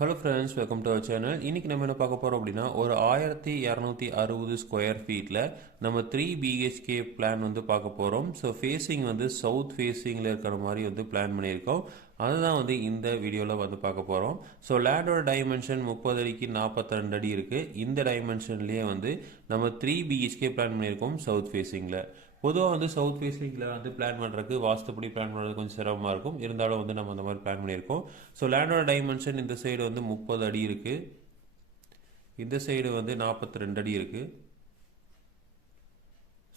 Hello friends welcome to our channel இன்றைக்கி நம்ம என்ன பார்க்க போகிறோம் அப்படின்னா ஒரு ஆயிரத்தி இரநூத்தி அறுபது ஸ்கொயர் ஃபீட்டில் நம்ம த்ரீ பிஹெச்கே பிளான் வந்து பார்க்க போகிறோம் ஸோ ஃபேஸிங் வந்து சவுத் ஃபேஸிங்கில் இருக்கிற மாதிரி வந்து பிளான் பண்ணியிருக்கோம். அதுதான் வந்து இந்த வீடியோவில் வந்து பார்க்க போகிறோம் ஸோ லேண்டோட டைமென்ஷன் முப்பது அடிக்கு நாற்பத்தி ரெண்டு அடி இருக்குது இந்த டைமென்ஷன்லேயே வந்து நம்ம த்ரீ பிஹெச்கே பிளான் பண்ணியிருக்கோம் சவுத் ஃபேஸிங்கில் பொதுவாக வந்து சவுத் ஃபேஸிங்கில் வந்து பிளான் பண்ணுறதுக்கு வாஸ்துப்படி பிளான் பண்ணுறது கொஞ்சம் சிரமமாக இருக்கும். இருந்தாலும் வந்து நம்ம அந்த மாதிரி பிளான் பண்ணியிருக்கோம். ஸோ லேண்டோட டைமென்ஷன் இந்த சைடு வந்து முப்பது அடி இருக்குது இந்த சைடு வந்து நாற்பத்தி ரெண்டு அடி இருக்குது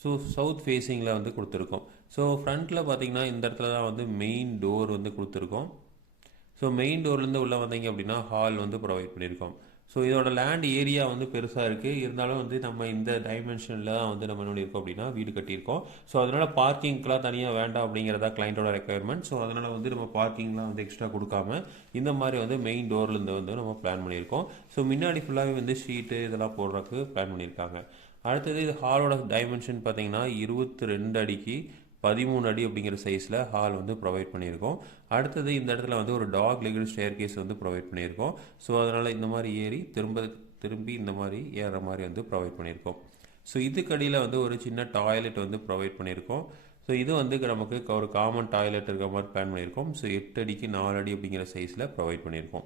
ஸோ சவுத் ஃபேஸிங்கில் வந்து கொடுத்துருக்கோம். ஸோ ஃப்ரண்ட்டில் பார்த்தீங்கன்னா இந்த இடத்துல தான் வந்து மெயின் டோர் வந்து கொடுத்துருக்கோம். ஸோ மெயின் டோர்லேருந்து உள்ளே வந்தீங்க அப்படின்னா ஹால் வந்து ப்ரொவைட் பண்ணியிருக்கோம். ஸோ இதோட லேண்ட் ஏரியா வந்து பெருசாக இருக்குது இருந்தாலும் வந்து நம்ம இந்த டைமென்ஷனில் தான் வந்து நம்ம என்ன இருக்கோம் அப்படின்னா வீடு கட்டியிருக்கோம். ஸோ அதனால் பார்க்கிங்க்கெலாம் தனியாக வேண்டாம் அப்படிங்கிறதா கிளைண்ட்டோட ரெக்குயர்மெண்ட் ஸோ அதனால் வந்து நம்ம பார்க்கிங்லாம் வந்து எக்ஸ்ட்ரா கொடுக்காம இந்த மாதிரி வந்து மெயின் டோர்லேருந்து வந்து நம்ம பிளான் பண்ணியிருக்கோம். ஸோ முன்னாடி ஃபுல்லாகவே வந்து ஷீட்டு இதெல்லாம் போடுறதுக்கு பிளான் பண்ணியிருக்காங்க. அடுத்தது இது ஹாலோட டைமென்ஷன் பார்த்தீங்கன்னா இருபத்தி ரெண்டு அடிக்கு பதிமூணு அடி அப்படிங்கிற சைஸில் ஹால் வந்து ப்ரொவைட் பண்ணியிருக்கோம். அடுத்தது இந்த இடத்துல வந்து ஒரு டாக் லெகல் ஸ்டேர் கேஸ் வந்து ப்ரொவைட் பண்ணியிருக்கோம். ஸோ அதனால் இந்த மாதிரி ஏறி திரும்ப திரும்பி இந்த மாதிரி ஏற மாதிரி வந்து ப்ரொவைட் பண்ணியிருக்கோம். ஸோ இதுக்கடியில் வந்து ஒரு சின்ன டாய்லெட் வந்து ப்ரொவைட் பண்ணியிருக்கோம். ஸோ இது வந்து நமக்கு ஒரு காமன் டாய்லெட் இருக்கிற மாதிரி பிளான் பண்ணியிருக்கோம். ஸோ எட்டு அடிக்கு நாலு அடி அப்படிங்கிற சைஸில் ப்ரொவைட் பண்ணியிருக்கோம்.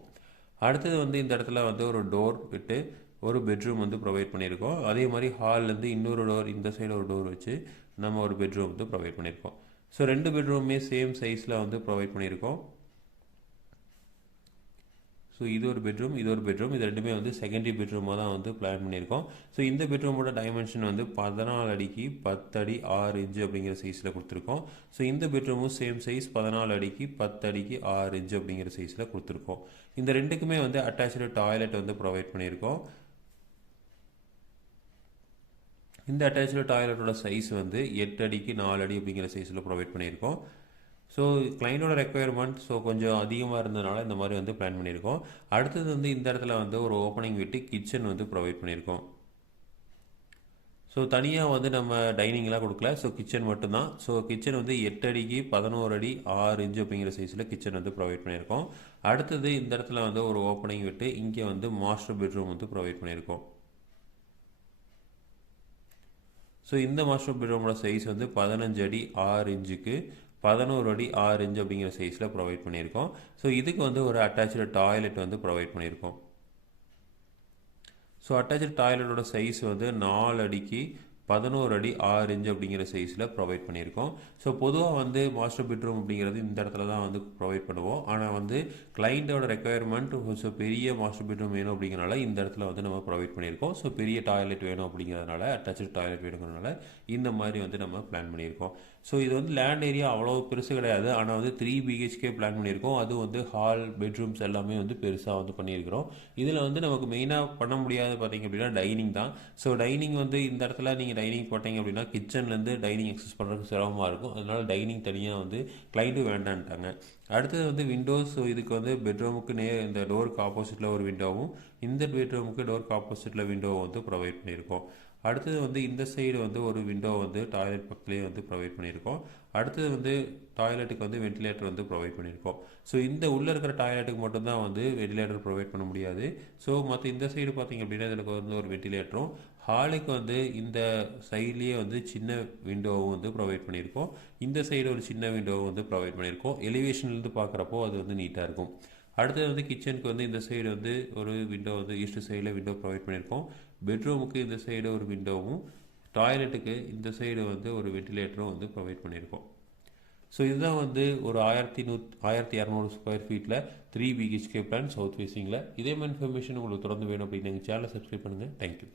அடுத்தது வந்து இந்த இடத்துல வந்து ஒரு டோர் விட்டு ஒரு பெட்ரூம் வந்து ப்ரொவைட் பண்ணியிருக்கோம். அதே மாதிரி ஹால்லேருந்து இன்னொரு டோர் இந்த சைடு ஒரு டோர் வச்சு நம்ம ஒரு பெட்ரூம் வந்து ப்ரொவைட் பண்ணியிருக்கோம். ஸோ ரெண்டு பெட்ரூமே சேம் சைஸில் வந்து ப்ரொவைட் பண்ணியிருக்கோம். ஸோ இது ஒரு பெட்ரூம் இது ஒரு பெட்ரூம் இது ரெண்டுமே வந்து செகண்டரி பெட்ரூமாக தான் வந்து பிளான் பண்ணியிருக்கோம். ஸோ இந்த பெட்ரூமோட டைமென்ஷன் வந்து பதினாலு அடிக்கு பத்து அடி ஆறு இன்ச்சு அப்படிங்கிற சைஸில் கொடுத்துருக்கோம். ஸோ இந்த பெட்ரூமும் சேம் சைஸ் பதினாலு அடிக்கு பத்து அடிக்கு ஆறு இன்ச்சு அப்படிங்கிற சைஸில் கொடுத்துருக்கோம். இந்த ரெண்டுக்குமே வந்து அட்டாச்சு டாய்லெட் வந்து ப்ரொவைட் பண்ணியிருக்கோம். இந்த அட்டாச்சு டாய்லெட்டோட சைஸ் வந்து எட்டு அடிக்கு நாலு அடி அப்படிங்கிற சைஸில் ப்ரொவைட் பண்ணியிருக்கோம். ஸோ கிளைண்டோட ரெக்குயர்மெண்ட் ஸோ கொஞ்சம் அதிகமாக இருந்ததுனால இந்த மாதிரி வந்து பிளான் பண்ணியிருக்கோம். அடுத்தது வந்து இந்த இடத்துல வந்து ஒரு ஓப்பனிங் விட்டு கிச்சன் வந்து ப்ரொவைட் பண்ணியிருக்கோம். ஸோ தனியாக வந்து நம்ம டைனிங்லாம் கொடுக்கல. ஸோ கிச்சன் மட்டும்தான். ஸோ கிச்சன் வந்து எட்டு அடிக்கு பதினோரு அடி ஆறு இன்ச்சு அப்படிங்கிற சைஸில் கிச்சன் வந்து ப்ரொவைட் பண்ணியிருக்கோம். அடுத்தது இந்த இடத்துல வந்து ஒரு ஓப்பனிங் விட்டு இங்கே வந்து மாஸ்டர் பெட்ரூம் வந்து ப்ரொவைட் பண்ணியிருக்கோம். ஸோ இந்த மாஸ்டர் பெட்ரூமோட சைஸ் வந்து பதினஞ்சு அடி ஆறு இன்ச்சுக்கு பதினோரு அடி ஆறு இன்ச் அப்படிங்கிற சைஸில் ப்ரொவைட் பண்ணியிருக்கோம். ஸோ இதுக்கு வந்து ஒரு அட்டாச்சு டாய்லெட் வந்து ப்ரொவைட் பண்ணியிருக்கோம். ஸோ அட்டாச்சு டாய்லெட்டோட சைஸ் வந்து நாலு அடிக்கு பதினோரு அடி ஆறு இன்ச் அப்படிங்கிற சைஸில் ப்ரொவைட் பண்ணியிருக்கோம். ஸோ பொதுவாக வந்து மாஸ்டர் பெட்ரூம் அப்படிங்கிறது இந்த இடத்துல தான் வந்து ப்ரொவைட் பண்ணுவோம். ஆனால் வந்து கிளைண்ட்டோட ரெக்குயர்மெண்ட் ஸோ பெரிய மாஸ்டர் பெட்ரூம் வேணும் அப்படிங்கிறனால இந்த இடத்துல வந்து நம்ம ப்ரொவைட் பண்ணியிருக்கோம். ஸோ பெரிய டாய்லெட் வேணும் அப்படிங்கிறதுனால அட்டாச்சு டாய்லெட் வேணுங்கிறதுனால இந்த மாதிரி வந்து நம்ம பிளான் பண்ணியிருக்கோம். ஸோ இது வந்து லேண்ட் ஏரியா அவ்வளோ பெருசு கிடையாது. ஆனால் வந்து த்ரீ பிஹெச்கே பிளான் பண்ணியிருக்கோம். அது வந்து ஹால் பெட்ரூம்ஸ் எல்லாமே வந்து பெருசாக வந்து பண்ணியிருக்கிறோம். இதில் வந்து நமக்கு மெயினாக பண்ண முடியாது பார்த்தீங்க அப்படின்னா டைனிங் தான். ஸோ டைனிங் வந்து இந்த இடத்துல நீங்கள் டைனிங் போட்டீங்க அப்படின்னா கிச்சன்லேருந்து டைனிங் எக்ஸஸ் பண்ணுறதுக்கு சிரமமாக இருக்கும். அதனால் டைனிங் தனியாக வந்து கிளைண்ட்டு வேண்டான்ட்டாங்க. அடுத்தது வந்து விண்டோஸ் இதுக்கு வந்து பெட்ரூமுக்கு நே இந்த டோருக்கு ஆப்போசிட்டில் ஒரு விண்டோவும் இந்த பெட்ரூமுக்கு டோருக்கு ஆப்போசிட்டில் விண்டோவும் வந்து ப்ரொவைட் பண்ணியிருக்கோம். அடுத்தது வந்து இந்த சைடு வந்து ஒரு விண்டோ வந்து டாய்லெட் பக்கத்துலேயே வந்து ப்ரொவைட் பண்ணியிருக்கோம். அடுத்தது வந்து டாய்லெட்டுக்கு வந்து வென்டிலேட்டர் வந்து ப்ரொவைட் பண்ணியிருக்கோம். ஸோ இந்த உள்ளே இருக்கிற டாய்லெட்டுக்கு மட்டும்தான் வந்து வென்டிலேட்டர் ப்ரொவைட் பண்ண முடியாது. ஸோ மற்ற இந்த சைடு பார்த்திங்க அப்படின்னா இதில் வந்து ஒரு வென்டிலேட்டரும் ஹாலுக்கு வந்து இந்த சைட்லேயே வந்து சின்ன விண்டோவும் வந்து ப்ரொவைட் பண்ணியிருக்கோம். இந்த சைடு ஒரு சின்ன விண்டோவும் வந்து ப்ரொவைட் பண்ணியிருக்கோம். எலிவேஷன்லேருந்து பார்க்குறப்போ அது வந்து நீட்டாக இருக்கும். அடுத்தது வந்து கிச்சனுக்கு வந்து இந்த சைடு வந்து ஒரு விண்டோ வந்து ஈஸ்ட் சைடில் விண்டோ ப்ரொவைட் பண்ணியிருக்கோம். பெட்ரூமுக்கு இந்த சைடு ஒரு விண்டோவும் டாய்லெட்டுக்கு இந்த சைடு வந்து ஒரு வென்டிலேட்டரும் வந்து ப்ரொவைட் பண்ணியிருக்கோம். ஸோ இதுதான் வந்து ஒரு ஆயிரத்தி நூ ஆயிரத்தி இரநூறு ஸ்கொயர் ஃபீட்டில் த்ரீ பிஹெச்கே பிளான் சவுத் ஃபேஸிங்கில் இதே மாதிரி இன்ஃபர்மேஷன் உங்களுக்கு தொடர்ந்து வேணும் அப்படின்னு எங்கள் சேனலை சப்ஸ்கிரைப் பண்ணுங்கள் தேங்க்யூ